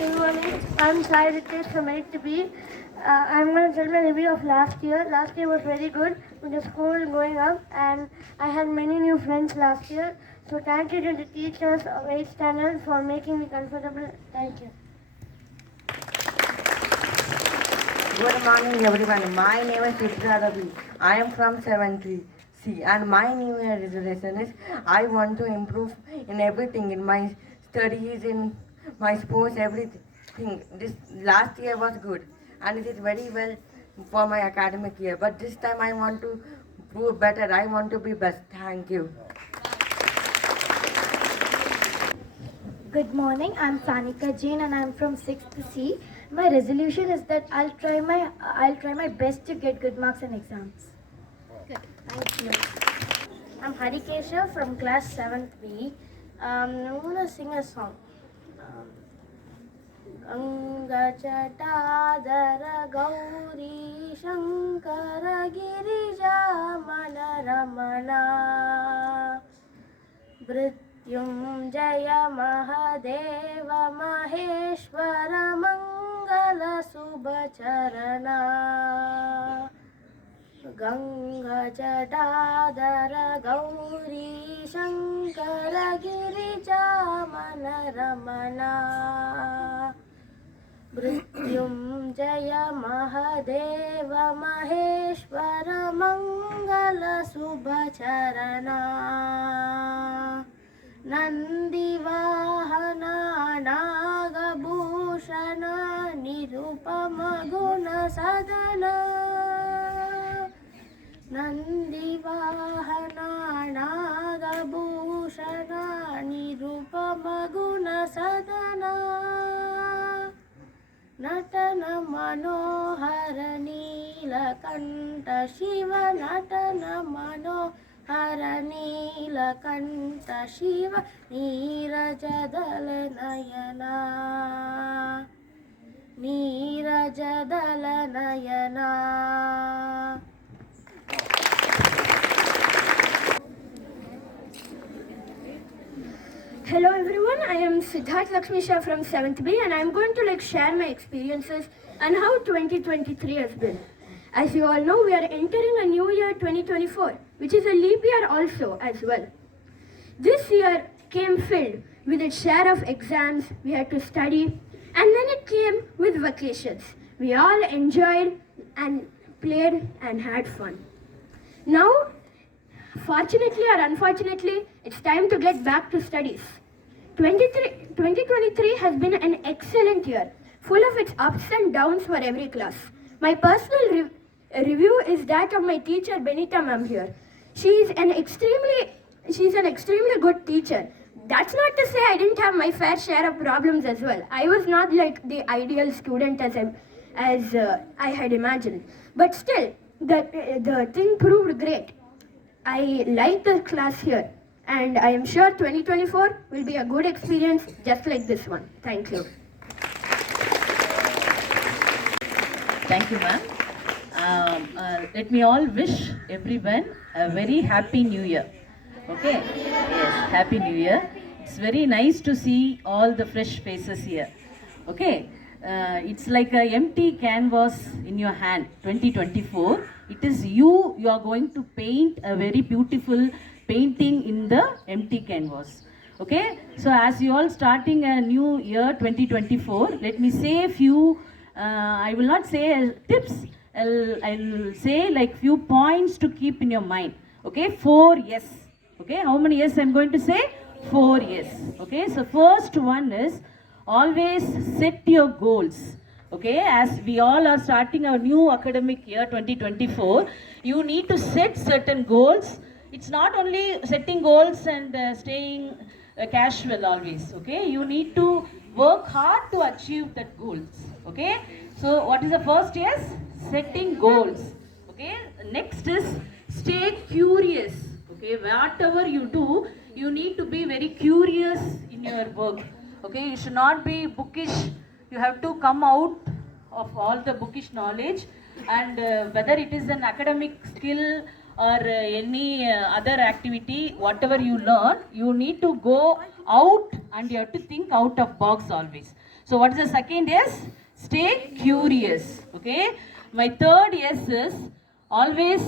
Good morning. I'm Sai Ritesh from 8th B. I'm going to tell my review of last year. Last year was very good with the school going up, and I had many new friends last year. So thank you to the teachers of 8th standard for making me comfortable. Thank you. Good morning, everyone. My name is TheStudy-Library. I am from 7th C, and my New Year resolution is I want to improve in everything, in my studies, in my sports, everything. This last year was good, and it is very well for my academic year. But this time I want to prove better. I want to be best. Thank you. Good morning, I'm Sanika Jain and I'm from 6th C. My resolution is that I'll try my best to get good marks in exams. Good. Thank you. I'm Harikesha from class 7th B. I'm going to sing a song. Ganga Chatadara Gauri Shankara Girija Manaramana Mrityunjaya Mahadeva Maheshwara Mangala Subhacharana Ganga Jadadara Gauri Shankara Girija Manaramana Mrityunjaya Mahadeva Maheshwara Mangala Subhacharana Nandivahana Nagabhushana Nirupama Guna Sadana Nandivahana Nagabhushana Nirupama Guna Sadana Natana Manohara Neelakanta Shiva Natana Manohara Neelakanta Shiva Neerajadala Nayana Neerajadala Nayana. Hello everyone, I am Siddharth Lakshmi Shah from 7th B and I am going to share my experiences and how 2023 has been. As you all know, we are entering a new year 2024, which is a leap year also as well. This year came filled with its share of exams, we had to study, and then it came with vacations. We all enjoyed and played and had fun. Now, fortunately or unfortunately, it's time to get back to studies. 2023 has been an excellent year, full of its ups and downs for every class. My personal review is that of my teacher Benita ma'am here. She's an extremely good teacher. That's not to say I didn't have my fair share of problems as well. I was not like the ideal student as I had imagined. But still, the thing proved great. I like the class here, and I am sure 2024 will be a good experience just like this one. Thank you. Thank you, ma'am. Let me all wish everyone a very happy new year. Okay? Yes, happy new year. It's very nice to see all the fresh faces here. Okay? It's like an empty canvas in your hand, 2024. It is you are going to paint a very beautiful painting in the empty canvas. Okay? So as you all starting a new year, 2024, let me say a few, I will not say tips, I'll say like few points to keep in your mind. Okay? 4 yes. Okay? How many yes I'm going to say? 4 yes. Okay? So first one is, always set your goals. Okay, as we all are starting our new academic year 2024, you need to set certain goals. It's not only setting goals and staying casual always. Okay, you need to work hard to achieve that goals. Okay, so what is the first? Yes, setting goals. Okay, next is stay curious. Okay, whatever you do, you need to be very curious in your work. Okay, you should not be bookish. You have to come out of all the bookish knowledge, and whether it is an academic skill or any other activity, whatever you learn, you need to go out and you have to think out of box always. So what is the second S? Stay curious. Okay. My third S is always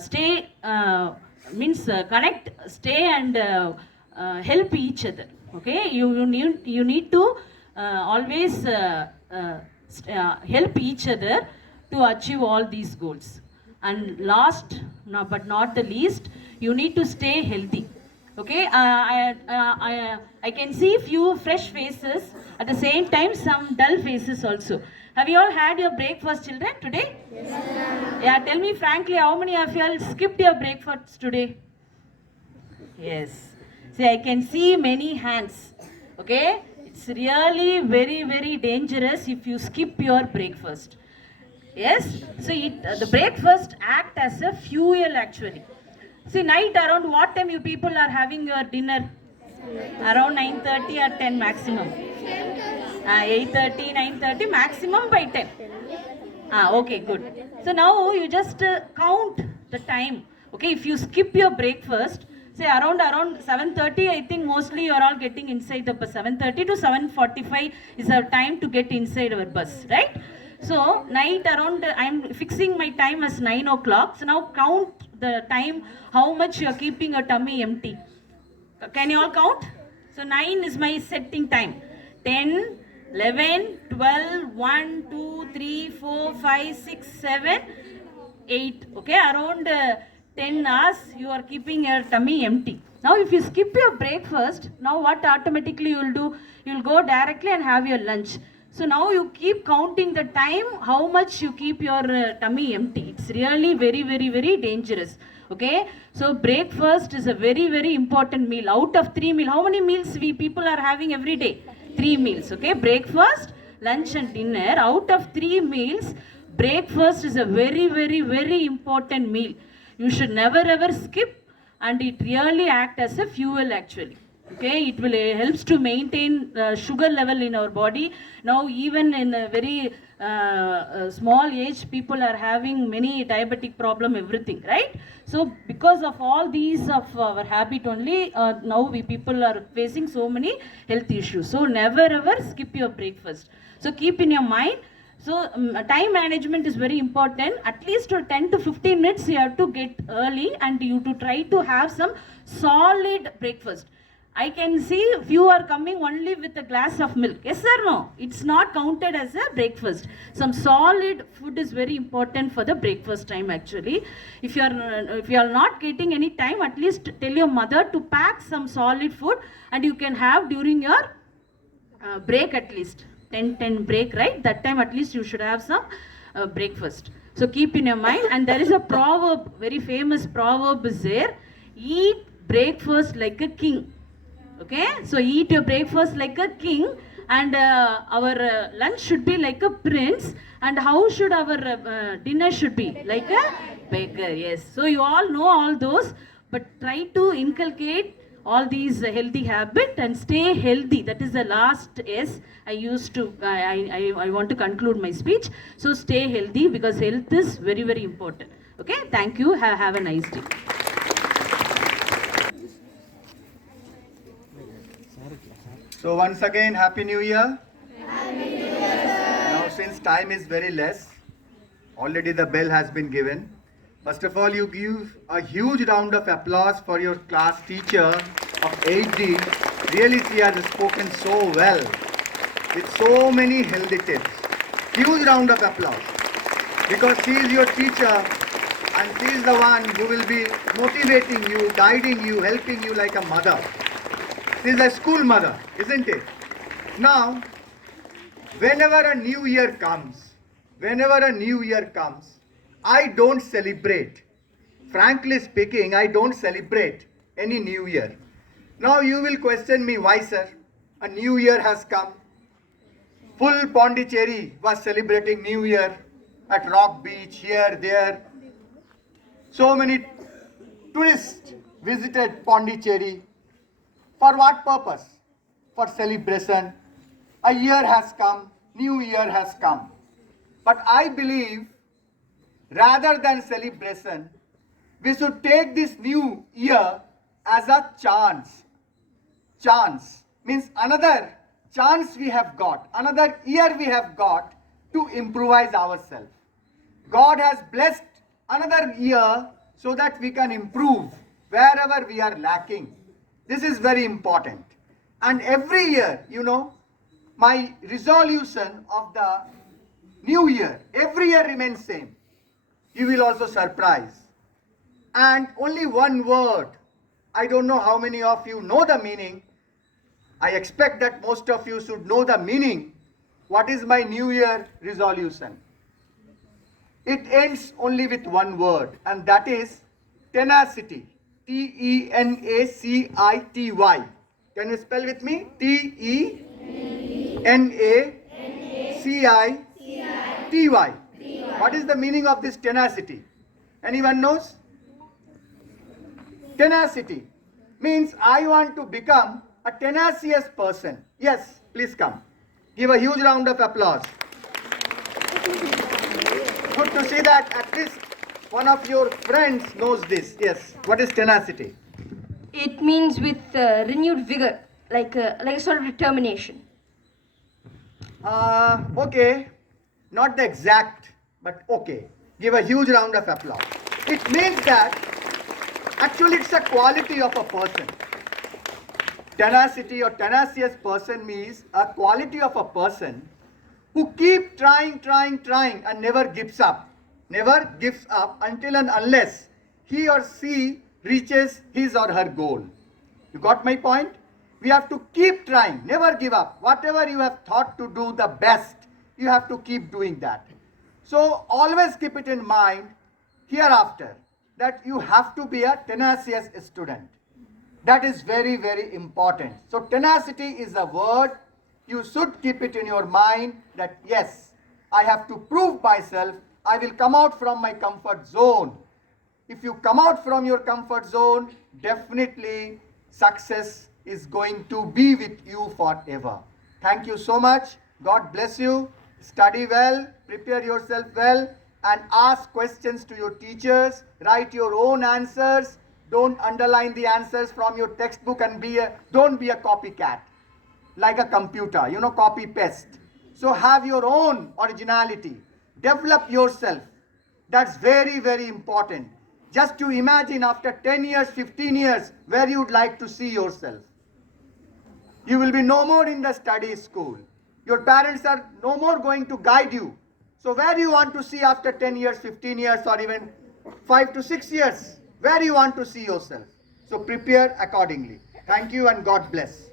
stay, connect, stay and help each other. Okay. You need to always help each other to achieve all these goals. And last, no, but not the least, you need to stay healthy. Okay, I can see few fresh faces, at the same time some dull faces also. Have you all had your breakfast, children, today? Yes, ma'am. Yeah, tell me frankly, how many of you all skipped your breakfast today? Yes. See, I can see many hands. Okay, it's really very dangerous if you skip your breakfast. Yes, so the breakfast act as a fuel actually. See, night around what time you people are having your dinner? Around 9:30 or 10 maximum. 8:30, 9:30 maximum by 10. Okay, good. So now you just count the time. Okay, if you skip your breakfast, say around 7:30, I think mostly you are all getting inside the bus. 7:30 to 7:45 is our time to get inside our bus, right? So night around, I'm fixing my time as 9 o'clock. So now count the time, how much you are keeping your tummy empty. Can you all count? So 9 is my setting time. 10, 11, 12, 1, 2, 3, 4, 5, 6, 7, 8. Okay, around 10 hours you are keeping your tummy empty. Now if you skip your breakfast, now what automatically you will do? You will go directly and have your lunch. So now you keep counting the time, how much you keep your tummy empty. It's really very dangerous. Okay, so breakfast is a very important meal. Out of 3 meals, how many meals we people are having every day? 3 meals. Okay, breakfast, lunch and dinner. Out of 3 meals, breakfast is a very important meal. You should never ever skip, and it really acts as a fuel actually. Okay, it will helps to maintain sugar level in our body. Now even in a very small age, people are having many diabetic problem, everything, right? So because of all these of our habit only, now we people are facing so many health issues. So never ever skip your breakfast. So keep in your mind. So time management is very important. At least for 10 to 15 minutes you have to get early, and you to try to have some solid breakfast. I can see few are coming only with a glass of milk. Yes or no? It's not counted as a breakfast. Some solid food is very important for the breakfast time actually. If you are not getting any time, at least tell your mother to pack some solid food, and you can have during your break at least. 10 break, right? That time at least you should have some breakfast. So keep in your mind. And there is a proverb, very famous proverb is there. Eat breakfast like a king. Okay, so eat your breakfast like a king, and our lunch should be like a prince. And how should our dinner should be? Like a beggar. Yes, so you all know all those, but try to inculcate all these healthy habits and stay healthy. That is the last S I used to I want to conclude my speech. So stay healthy, because health is very important. Okay, thank you. Have a nice day. So once again, Happy New Year. Happy New Year, sir. Now since time is very less, already the bell has been given. First of all, you give a huge round of applause for your class teacher of 8D. Really, she has spoken so well with so many healthy tips. Huge round of applause, because she is your teacher and she is the one who will be motivating you, guiding you, helping you like a mother. She is a school mother, isn't it? Now, whenever a new year comes, I don't celebrate. Frankly speaking, I don't celebrate any new year. Now you will question me, why sir? A new year has come. Full Pondicherry was celebrating new year at Rock Beach, here, there. So many tourists visited Pondicherry. For what purpose? For celebration. A year has come, new year has come. But I believe, rather than celebration, we should take this new year as a chance. Chance means another chance we have got, another year we have got to improvise ourselves. God has blessed another year so that we can improve wherever we are lacking. This is very important. And every year, my resolution of the new year, every year remains same. You will also surprise. And only one word. I don't know how many of you know the meaning. I expect that most of you should know the meaning. What is my new year resolution? It ends only with one word, and that is tenacity. Tenacity. Can you spell with me? Tenacity. What is the meaning of this tenacity? Anyone knows? Tenacity means I want to become a tenacious person. Yes, please come. Give a huge round of applause. Good to see that at least one of your friends knows this. Yes. What is tenacity? It means with renewed vigor, like a sort of determination. Okay. Not the exact, but okay. Give a huge round of applause. It means that actually it's a quality of a person. Tenacity or tenacious person means a quality of a person who keep trying and never gives up. Never gives up until and unless he or she reaches his or her goal. You got my point? We have to keep trying, never give up. Whatever you have thought to do the best, you have to keep doing that. So always keep it in mind hereafter that you have to be a tenacious student. That is very, very important. So tenacity is a word. You should keep it in your mind that yes, I have to prove myself. I will come out from my comfort zone. If you come out from your comfort zone, definitely success is going to be with you forever. Thank you so much. God bless you. Study well, prepare yourself well, and ask questions to your teachers. Write your own answers. Don't underline the answers from your textbook and don't be a copycat like a computer, copy paste. So have your own originality. Develop yourself. That's very, very important. Just to imagine after 10 years, 15 years, where you would like to see yourself. You will be no more in the study school. Your parents are no more going to guide you. So where you want to see after 10 years, 15 years, or even 5 to 6 years? Where you want to see yourself? So prepare accordingly. Thank you and God bless.